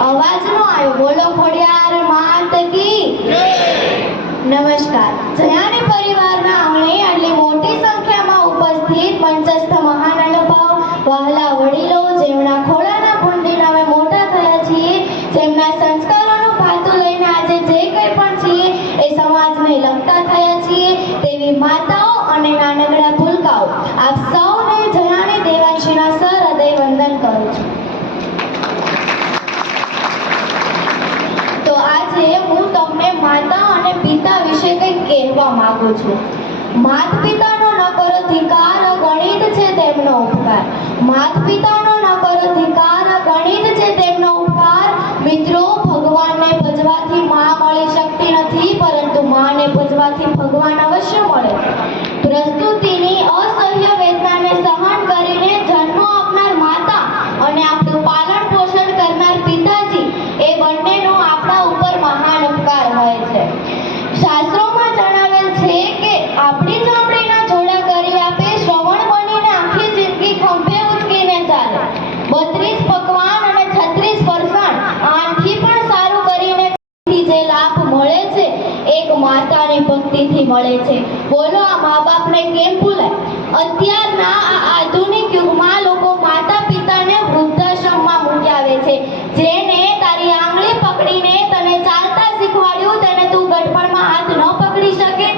અવાજ નો આવ્યો. બોલો ખોડિયાર માત કી જય. નમસ્કાર. જયાની પરિવારના આંગણે આટલી મોટી સંખ્યામાં ઉપસ્થિત મંચસ્થ મહાન અનુભવ, વહાલા વડીલો, જેમના ખોળાના ભૂંડીને અમે મોટા થયા છીએ, જેમના સંસ્કારોનું ભાતું લઈને આજે જે કંઈ પણ છીએ એ સમાજને લગતા થયા છીએ, તેવી માતાઓ અને નાનકડા ભૂલકાઓ, આપ સૌને જયાની દેવાંશીના હૃદય વંદન કરું છું. તો આજે હું તમને માતા અને પિતા વિશે કંઈક કહેવા માંગુ છું. માત પિતાનો ન કરો ધિકાર, ગણિત છે તેમનો ઉપકાર. માત પિતાનો ન કરો ધિકાર, ગણિત છે તેમનો ઉપકાર. મિત્રો, ભગવાનને ભજવાથી માં મળી શકતી નથી, પરંતુ માને ભજવાથી ભગવાન અવશ્ય મળે છે. પ્રસ્તુતિની અસહ્ય વેદનાને સહન કરીને જન્મ આપનાર માતા અને આપણું પાલન પોષણ કરનાર પિતાજી, એ બંનેનો આપણા ઉપર મહાન ઉપકાર હોય છે. શાસ્ત્રોમાં જણાવેલ છે કે આપણી ચામડીના જોડા કરી આપે, શ્રવણ બનીને આખી જિંદગી ખંભે ઉચકીને ચાલે, 32 પકવાન અને 36 ફરસાણ આથી પણ સારું કરીને જે લાભ મળે છે એક માતાની ભક્તિથી મળે છે. બોલો, આ મા બાપને કેમ ભૂલાય? અત્યારના આ આધુનિક યુગમાં લોકો માતા પિતાને વૃદ્ધાશ્રમમાં મૂકી આવે છે. જેને તારી આંગળી પકડીને તને ચાલતા શીખવાડ્યું, તેને તું ગઢપણમાં હાથ ન પકડી શકે?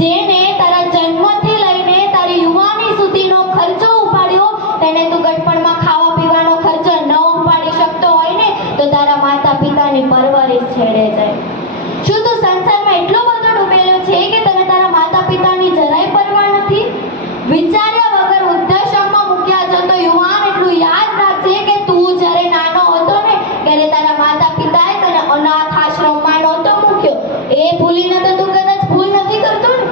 જેને તારા જન્મથી લઈને તારી યુવાની સુધીનો ખર્ચો ઉપાડ્યો, તેને તું ગઢપણમાં ખાવા પીવાનો ખર્ચો ન ઉપાડી શકતો હોય ને, તો તારા માતા પિતાની પરવરિશ છેડે જાય. શું તું સંસારમાં એટલો બધો ડૂબેલો છે કે તને તારા માતા પિતાની જરાય પરવા નથી? વિચાર્યા વગર વૃદ્ધાશ્રમમાં મૂક્યા છો તો યુવાન એટલું યાદ રાખજે કે તું જ્યારે નાનો હતો ને, ત્યારે તારા માતા પિતાએ તને અનાથ આશ્રમમાં નહોતો મૂક્યો. એ ભૂલીને તો તું કદાચ ભૂલ નથી કરતો ને?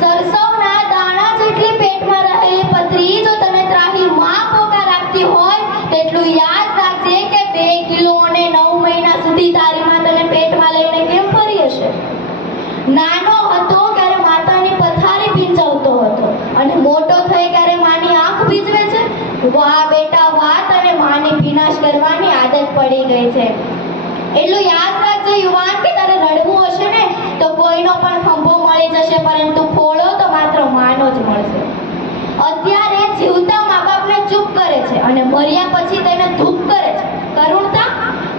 સરસવના દાણા જેટલી પેટમાં રહેલી પથરી જો તને ત્રાહી માં પોકા રાખતી હોય, તેટલું યાદ રાખજે કે 2 કિલો અને 9 મહિના સુધી તારી માં તને પેટમાં લઈને કેમ ફરી હશે? નાનો હતો ત્યારે માતાની પથારી ભીંજવતો હતો, અને મોટો થઈ ત્યારે માની આંખ ભીંજવે છે. વાહ બેટા વાહ, તને માની ભીનાશ કરવાની આદત પડી ગઈ છે. એટલું યાદ રાખજે યુવાન કે તારે રડવું હશે ને તો કોઈનો પણ ખંભો મળી જશે, પરંતુ ખોળો તો માત્ર માનો જ મળશે. અત્યારે જીવતા મા બાપને ચૂપ કરે છે અને મર્યા પછી તેને ધૂપ કરે છે. કરુણતા?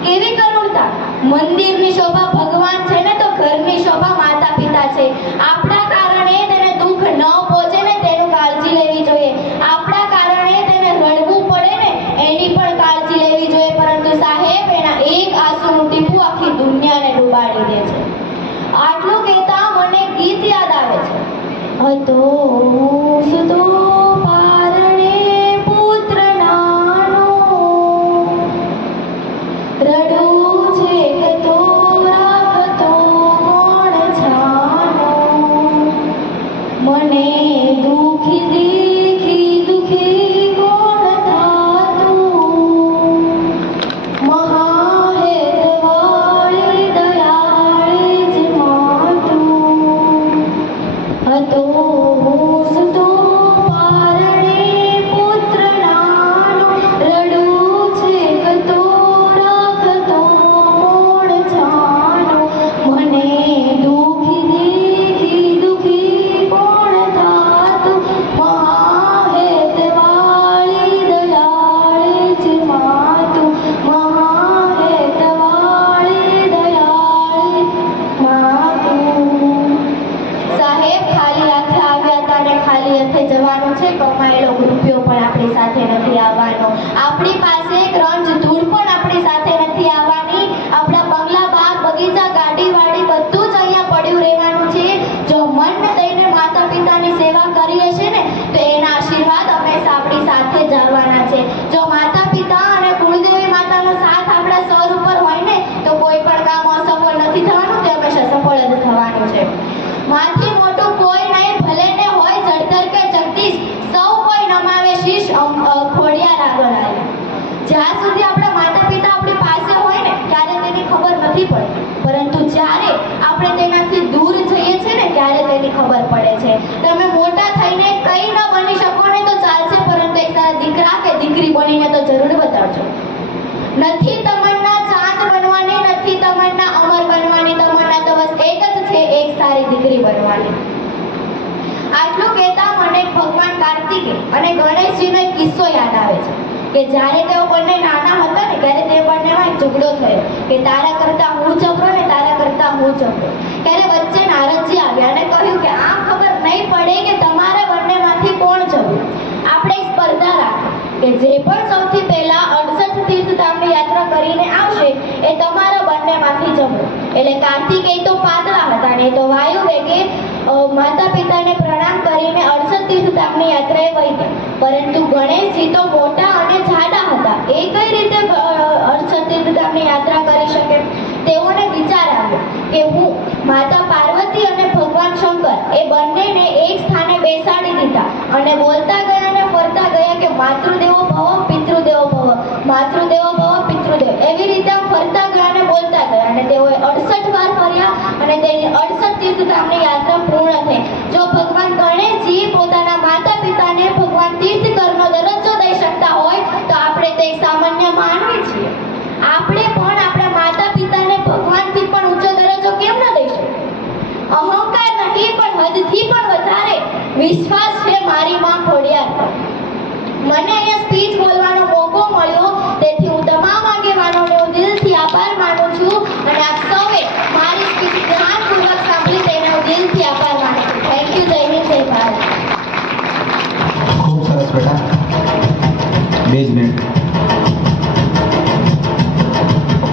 કેવી કરુણતા? મંદિરની શોભા ભગવાન છે ને, તો ઘરની શોભા માતા પિતા છે. આપણા કારણે તેને દુઃખ ન પહોંચે ને તેનું કાળજી લેવી જોઈએ. આપણા કારણે તેને રડવું પડે ને એની પણ કાળજી લેવી જોઈએ, પરંતુ સાહેબ, એના એક આંસુનું ટીપું આખી દુનિયાને ડૂબાડી દે છે. આટલું કહેતા મને ગીત યાદ આવે છે. હતો સુતો પારણે પુત્ર નાનો, રડું છે કે તો રાખતો કોણ છાનો, મને દુખી દેખી દુખી કોણ થાતું, મહાહેતવાળી દયાળી જ માતું. હતો સુતો પારણે પુત્ર નાનો, રડું છે કે તો રાખતો કોણ છાનો, મને દુખી દેખી દુખી કોણ થાતું, મહાહેતવાળી દયાળી જ માતું, મહાહેતવાળી દયાળી માતું. સાહેબ, ખાલી હાથે આવ્યા હતા ને ખાલી હાથે જવાનું છે. કમાયેલો રૂપિયો પણ આપણી સાથે નથી આવવાનો. આપણી પાસે એક રંજ ધૂળ પણ આપણી સાથે નથી આવવાની. આપણા બંગલા, બાગ, બગીચા, ગાડી વાડી બધું જ અહીંયા પડ્યું રહેવાનું છે. જો મન દઈને માતા પિતાની સેવા કરી હશે ને, તો એના આશીર્વાદ હંમેશા આપણી સાથે જ આવવાના છે. જો માતા પિતા અને કુળદેવી માતાનો સાથ આપણા સર ઉપર હોય ને, તો કોઈ પણ કામ અસફળ નથી થવાનું, તે હંમેશા સફળ જ થવાનું છે. માથી મોટું કોઈ નહીં, ભલે ને હોય જળધર કે જગદીશ, સૌ કોઈ નમાવે શીશ ખોડિયાર આગળ આવે. જ્યાં સુધી આપણા માતા પિતા આપણી પાસે હોય ને, ત્યારે તેની ખબર નથી પડતી, પરંતુ જ્યારે આપણે તેનાથી દૂર જઈએ છીએ ને, ત્યારે તેની ખબર પડે છે. તમે મોટા થઈને કંઈ ન બની શકો ને તો ચાલશે, પરંતુ એક દીકરા કે દીકરી બનીને તો જરૂર બતાવજો. નથી તમન્ના બનવાની. આટલું કહેતા મને ભગવાન કાર્તિકે અને ગણેશજીનો એક કિસ્સો યાદ આવે છે કે જ્યારે તેઓ બંને નાના હતા ને ત્યારે તે બંનેમાં એક ઝઘડો થયો કે તારા કરતા હું જબરો ને તારા કરતા હું જબરો. ત્યારે વચ્ચે નારદજી આવ્યા અને કહ્યું કે આ ખબર નહીં પડે કે તમારા બંનેમાંથી કોણ જબરું. આપણે એક સ્પર્ધા રાખી કે જે પણ સૌથી પહેલા 68 તીર્થધામની યાત્રા કરીને આવશે એ તમારા બંનેમાંથી જબરો. એટલે કાર્તિકેય તો પાતળા હતા ને તો વાયુ વેગે માતા પિતાને પ્રણામ કરીને 68 તીર્થધામની યાત્રાએ વહી ગયા. પરંતુ ગણેશજી તો મોટા અને જાડા હતા, એ કઈ રીતે 68 તીર્થધામની યાત્રા કરી શકે? તેઓને વિચાર આવ્યો કે હું માતા પાર્વતી અને ભગવાન શંકર એ બંનેને એક સ્થાને બેસાડી દીધા અને બોલતા ગયા અને ફરતા ગયા કે માતૃદેવો ભવ પિતૃદેવો ભવ, માતૃદેવો ભવ પિતૃદેવ. એવી રીતે ફરતા ગયા અને બોલતા ગયા અને તેઓએ 68 વાર ફર્યા અને તેની 68 તીર્થધામની યાત્રા પૂર્ણ થઈ. જો ભગવાન ગણેશજી પોતાના માતા પિતાને ભગવાન તીર્થકરનો દરજ્જો દઈ શકતા હોય તો આપણે તો એક સામાન્ય માનવી છીએ. આપણે પણ આપણા માતા પિતાને ભગવાનથી પણ ઊંચો દરજ્જો કેમ ન દઈ શકીએ? અહંકાર નહીં પણ હદથી પણ વધારે વિશ્વાસ છે મારી માં ખોડિયાર પર. મને અહીંયા સ્પીચ બોલવાનો મોકો મળ્યો તેથી હું તમામ આગેવાનોને હું દિલથી આભાર માનું છું અને આપ સૌએ મારી સ્પીચ ધ્યાનપૂર્વક સાંભળી તેનો હું દિલથી આભાર માનું છું. Thank you. જય હિન્દ, જય ભારત. ખૂબ સરસ બેટા. 2 જ મિનિટ.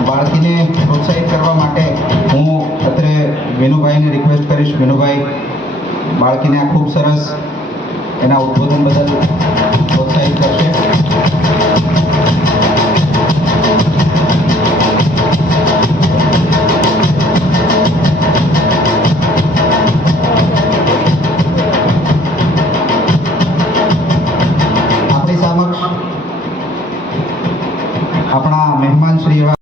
બાળકીને પ્રોત્સાહિત કરવા માટે હું અત્રે વિનુભાઈને રિક્વેસ્ટ કરીશ. વિનુભાઈ બાળકીને આ ખૂબ સરસ એના ઉદ્બોધન બદલ પ્રોત્સાહિત કરશે. આપણી સમક્ષ આપણા મહેમાન શ્રી એવા